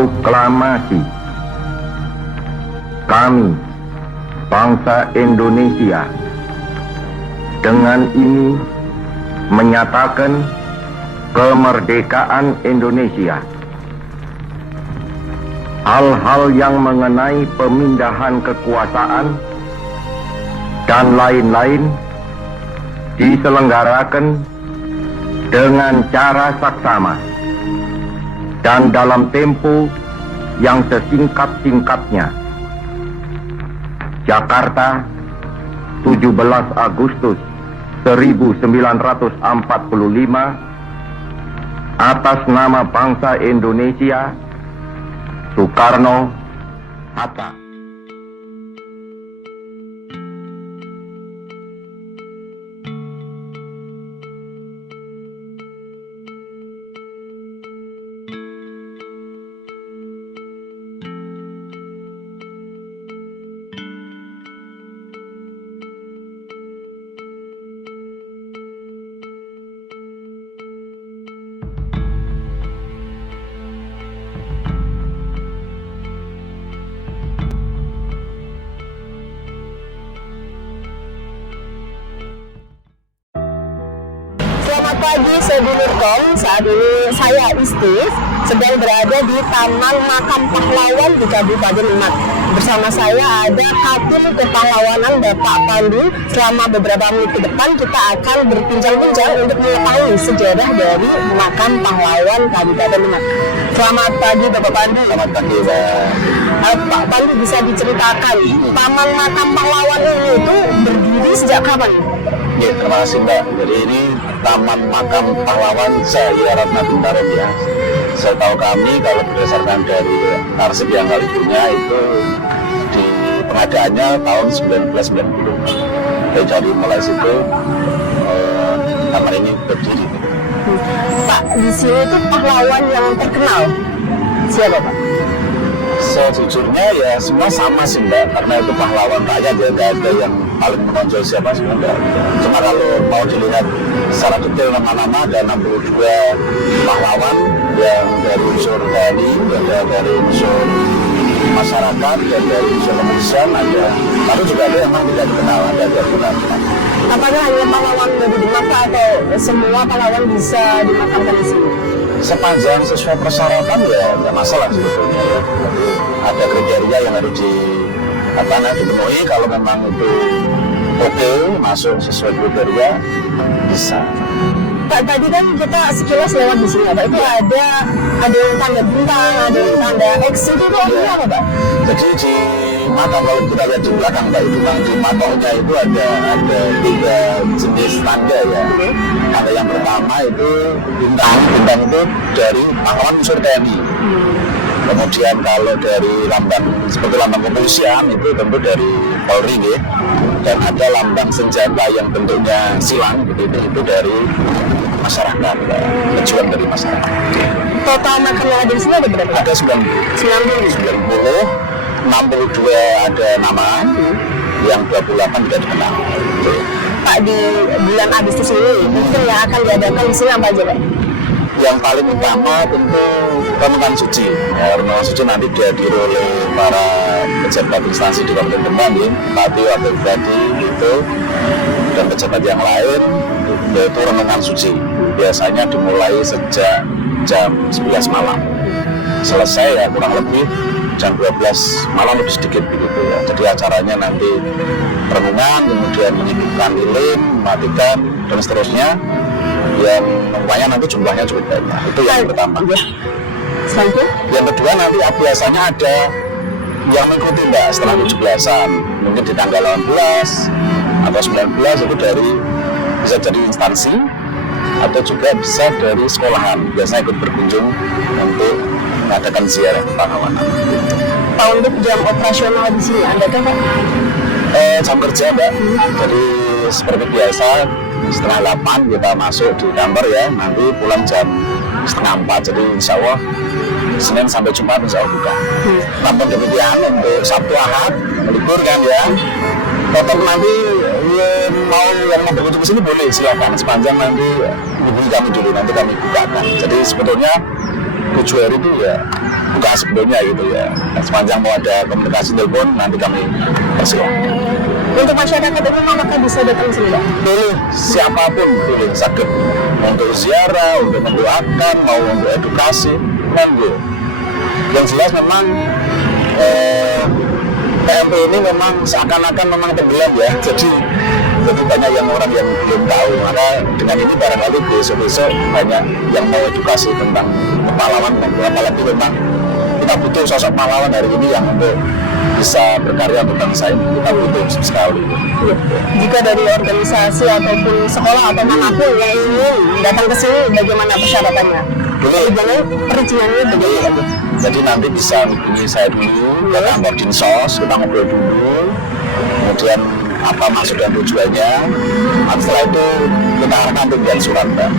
Proklamasi. Kami, bangsa Indonesia, dengan ini menyatakan kemerdekaan Indonesia. Hal-hal yang mengenai pemindahan kekuasaan dan lain-lain diselenggarakan dengan cara saksama dan dalam tempo yang sesingkat-singkatnya. Jakarta, 17 Agustus 1945, atas nama bangsa Indonesia, Soekarno, Hatta. Selamat pagi sedulurkom, saat ini saya Istif sedang berada di Taman Makam Pahlawan di Kabupaten Demak. Bersama saya ada Kapil Kepahlawanan Bapak Pandu. Selama beberapa menit ke depan kita akan berbincang-bincang untuk mengetahui sejarah dari Makam Pahlawan Kabupaten Demak. Selamat pagi Bapak Pandu. Selamat pagi Pak Pandu, bisa diceritakan Taman Makam Pahlawan ini itu berdiri sejak kapan? Ya, terima kasih Mbak. Jadi ini Taman Makam Pahlawan Saya Ratna Bintaro ya. Saya tahu kami kalau berdasarkan dari arsip yang kali punya itu di pengadaannya tahun 1990. Jadi dari mulai situ taman ini berdiri. Pak, di sini itu pahlawan yang terkenal siapa Pak? Sejujurnya ya semua sama sih Mbak, karena itu pahlawan rakyat ya, nggak ada yang paling menonjol siapa sebenarnya. Cuma kalau mau dilihat secara detail nama-nama ada 62 pahlawan yang dari unsur TNI, ada dari unsur masyarakat, dan dari unsur kepolisian ada. Lalu juga ada yang memang tidak dikenal, ada yang Apakah hanya pahlawan dari Demak atau semua pahlawan bisa dimakamkan di sini? Sepanjang sesuai persyaratan ya nggak masalah sebetulnya ya. Ada kriteria yang harus dipenuhi. Kalau memang itu oke, masuk sesuai kriteria, bisa. Pak, tadi kan kita sekilas lewat di sini Pak, itu ada yang tanda bintang, ada yang tanda X, itu artinya apa Pak? Jadi di makam, kalau kita lihat di belakang Mbak, itu kan di makamnya itu ada 3 jenis tanda ya. Ada yang pertama itu bintang itu dari pahlawan unsur TNI. Kemudian kalau dari lambang seperti lambang kepolisian itu tentu dari Polri ya. Dan ada lambang senjata yang bentuknya silang itu dari masyarakat, pejuang dari masyarakat. Total makam yang ada di sini ada berapa? Ada 90, 62 ada nama, yang 28 tidak dikenal. Pak, di bulan Agustus ini mungkin yang akan diadakan di sini apa aja Pak? Yang paling utama tentu renungan suci. Ya, renungan suci nanti dihadiri oleh para pejabat instansi di Kabupaten Demak, Bupati, Wakil Bupati itu, dan pejabat yang lain, yaitu renungan suci. Biasanya dimulai sejak jam 11 malam. Selesai ya kurang lebih jam 12 malam lebih sedikit begitu ya. Jadi acaranya nanti renungan, kemudian menyibukkan lilin, mematikan, dan seterusnya. Yang nampaknya nanti jumlahnya cukup banyak. Itu yang pertama. Selanjutnya? Yang kedua nanti biasanya ada yang mengikuti Mbak setelah 17-an. Mungkin di tanggal 18 atau 19 itu bisa dari instansi atau juga bisa dari sekolahan. Biasanya ikut berkunjung untuk mengadakan ziarah kepahlawanan. Pak, untuk jam operasional di sini ada kan Pak? Jam kerja Mbak. Jadi seperti biasa setengah 8 kita masuk di kantor ya, nanti pulang jam setengah 4. Jadi insya Allah Senin sampai Jumat insya Allah buka. Namun demikian untuk Sabtu Ahad libur kan ya, tetap nanti yang mau berkunjung ke sini boleh, silakan, sepanjang nanti hubungi kami dulu, nanti kami bukakan. Jadi sebetulnya tujuan itu ya buka sebelumnya gitu ya. Nah, sepanjang mau ada komunikasi telepon nanti kami persilahkan. Untuk masyarakat umum apakah bisa datang sini, Pak? Pilih siapapun, pilih sakit untuk ziarah, untuk mendoakan, mau untuk edukasi, monggo. Yang jelas memang PMP ini memang seakan-akan memang tenggelam ya. Jadi banyak yang orang yang belum tahu. Maka dengan ini barangkali besok-besok banyak yang mau edukasi tentang pahlawan. Apalagi memang kita butuh sosok pahlawan hari ini yang untuk bisa berkarya untuk bangsa ini. Kita butuh sekali. Jika dari organisasi ataupun sekolah atau manapun yang ingin datang ke sini, bagaimana persyaratannya? Bagaimana perizinannya bagaimana? Jadi nanti bisa hubungi saya dulu ke kantor Dinsos, kita ngobrol dulu, kemudian apa maksud dan tujuannya. Setelah itu kita akan tinggal surat, Mbak.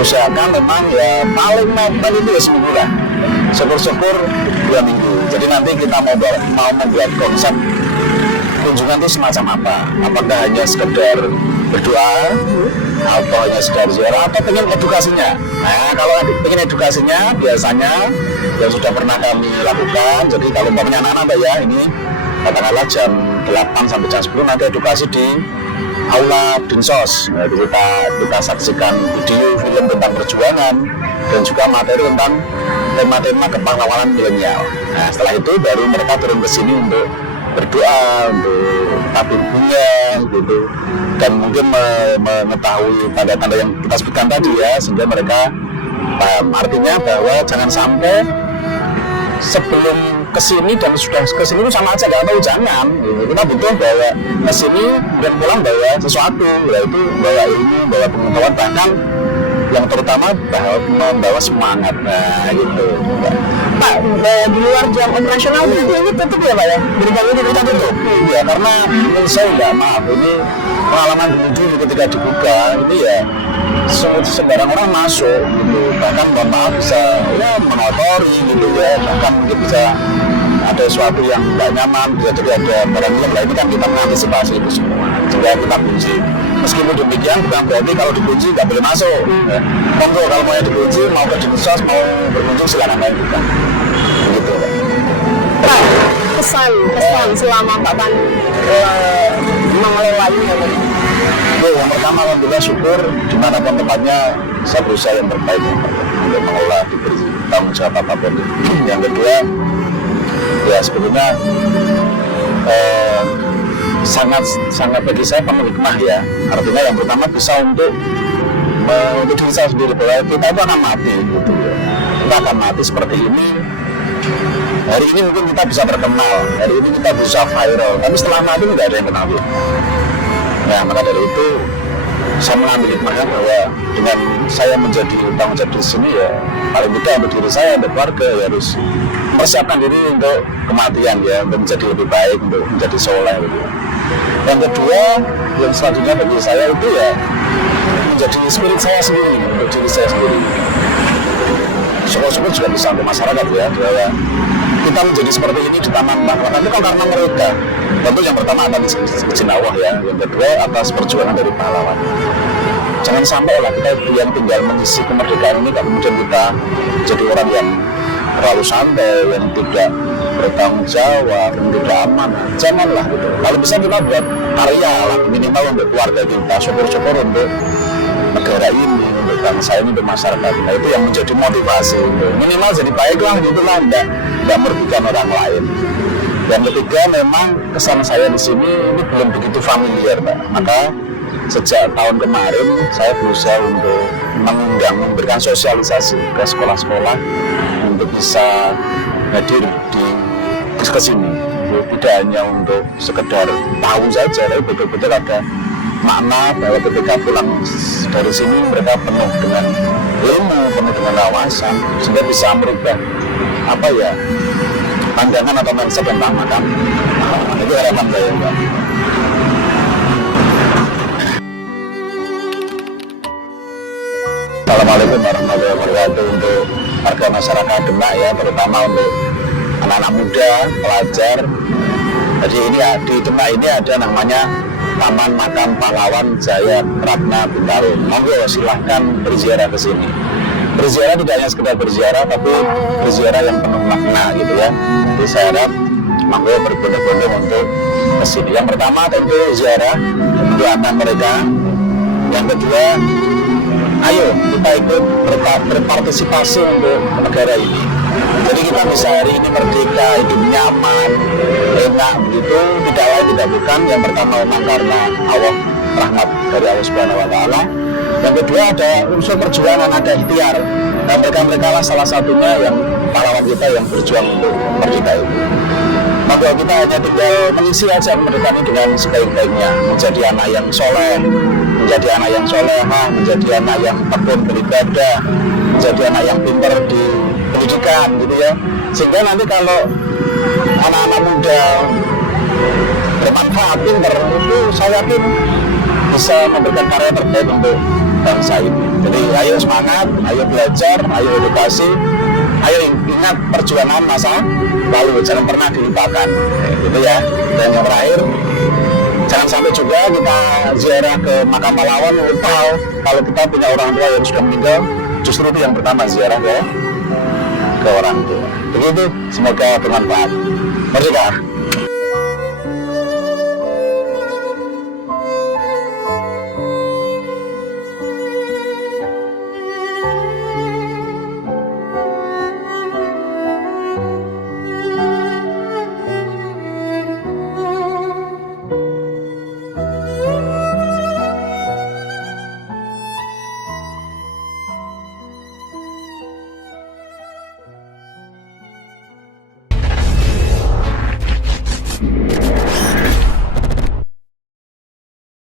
Usahakan memang ya paling maksimal itu ya seminggu lah. Syukur-syukur 2 minggu. Jadi nanti kita mau membuat konsep kunjungan itu semacam apa? Apakah hanya sekedar berdoa atau hanya sekedar ziarah atau pengen edukasinya? Nah, kalau pengen edukasinya biasanya yang sudah pernah kami lakukan. Jadi kalau umpamanya anak-anak Mbak ya, ini katakanlah jam 8 sampai jam 10 nanti edukasi di aula Dinsos. Nah, kita saksikan video film tentang perjuangan dan juga materi tentang tema-tema kepahlawanan milenial. Nah, setelah itu baru mereka turun ke sini untuk berdoa, untuk tabur bunga gitu, dan mungkin mengetahui tanda-tanda yang kita sebutkan tadi ya, sehingga mereka paham. Artinya bahwa jangan sampai sebelum kesini dan sudah kesini itu sama aja, nggak tahu jangan. Kita butuh bawa kesini dan pulang bawa sesuatu, yaitu bawa ilmu, bawa pengetahuan, bahkan yang terutama membawa semangat. Nah gitu. Pak, di luar jam operasional itu ini tutup ya Pak ya? Gerbangnya ditutup tutup? Ya karena menurut saya ya maaf, ini pengalaman dulu ketika dibuka ini ya sembarang orang masuk gitu, bahkan mohon maaf bisa ya mengotori gitu ya, bahkan mungkin bisa ada sesuatu yang tidak nyaman, bisa jadi ada barang yang lain. Ini kan kita mengantisipasi itu semua, sehingga kita kunci. Meskipun demikian bukan berarti kalau dikunci nggak boleh masuk. Monggo kalau mau dikunci, mau ke Dinsos, mau berkunjung silakan aja buka. Begitu. Pak, kesan selama Pak Pan mengelola ini apa? Yang pertama alhamdulillah syukur dimanapun tempatnya saya berusaha yang terbaik untuk mengelola, diberi tanggung jawab apapun. Yang kedua ya sebetulnya sangat bagi saya penuh hikmah ya. Artinya yang pertama bisa untuk diri saya sendiri bahwa kita itu akan mati gitu ya. Kita akan mati seperti ini. Hari ini mungkin kita bisa terkenal, hari ini kita bisa viral, tapi setelah mati tidak ada yang kenal kita. Nah maka dari itu saya mengambil hikmahnya bahwa dengan saya menjadi tanggung jawab di sini ya paling tidak untuk diri saya, untuk keluarga ya harus mempersiapkan diri untuk kematian ya, untuk menjadi lebih baik, untuk menjadi soleh gitu. Yang kedua, yang selanjutnya bagi saya itu ya menjadi spirit saya sendiri, untuk diri saya sendiri. Syukur-syukur juga bisa untuk masyarakat ya, bahwa kita menjadi seperti ini di Taman Pahlawan itu kan karena mereka. Tentu yang pertama atas izin Allah ya, yang kedua atas perjuangan dari pahlawan. Jangan sampai lah kita yang tinggal mengisi kemerdekaan ini, kemudian kita jadi orang yang terlalu santai, yang tidak bertanggung jawab, yang tidak amanah. Janganlah gitu. Kalau bisa kita buat karya lah, minimal untuk keluarga kita, syukur-syukur untuk negara ini, untuk bangsa ini, untuk masyarakat. Nah itu yang menjadi motivasi. Minimal jadi baiklah gitu lah, tidak merugikan orang lain. Yang ketiga memang kesan saya di sini ini belum begitu familiar, Pak. Maka sejak tahun kemarin saya berusaha untuk memberikan sosialisasi ke sekolah-sekolah untuk bisa hadir di kesini. Tidak hanya untuk sekedar tahu saja, tapi betul-betul ada makna bahwa ketika pulang dari sini mereka penuh dengan ilmu, penuh dengan wawasan, sehingga bisa merubah apa ya pandangan atau mindset tentang makan. Itu harapan saya, Mbak. Assalamualaikum warahmatullahi wabarakatuh. Untuk warga masyarakat Demak ya, terutama untuk anak-anak muda, pelajar. Jadi ini di Demak ini ada namanya Taman Makam Pahlawan Jaya Ratna Bintaro. Monggo silahkan berziarah ke sini. berziarah tidak hanya sekedar berziarah, tapi berziarah yang penuh makna gitu ya. Jadi saya harap monggo berbondong-bondong untuk kesini. Yang pertama tentu ziarah mendoakan mereka. Yang kedua, ayo kita ikut berpartisipasi untuk negara ini. Jadi kita bisa hari ini merdeka, hidup nyaman, enak begitu, tidak lain tidak bukan. Yang pertama memang karena Allah, rahmat dari Allah Subhanahu Wa Taala. Yang kedua ada unsur perjuangan, ada ikhtiar. Dan mereka lah salah satunya yang pahlawan kita yang berjuang untuk merdeka itu. Maka kita hanya tinggal mengisi aja kemerdekaan ini dengan sebaik-baiknya, menjadi anak yang soleh, menjadi anak yang solehah, menjadi anak yang tekun beribadah, menjadi anak yang pintar di pendidikan gitu ya. Sehingga nanti kalau anak-anak muda bermanfaat, pintar, itu saya yakin bisa memberikan karya terbaik untuk bangsa ini. Jadi ayo semangat, ayo belajar, ayo edukasi, ayo ingat perjuangan masa lalu, jangan pernah dilupakan gitu ya. Dan yang terakhir, jangan sampai juga kita ziarah ke makam pahlawan lupa kalau kita punya orang tua yang sudah meninggal. Justru itu yang pertama, ziarah ke orang tua. Begitu, semoga bermanfaat. Merdeka.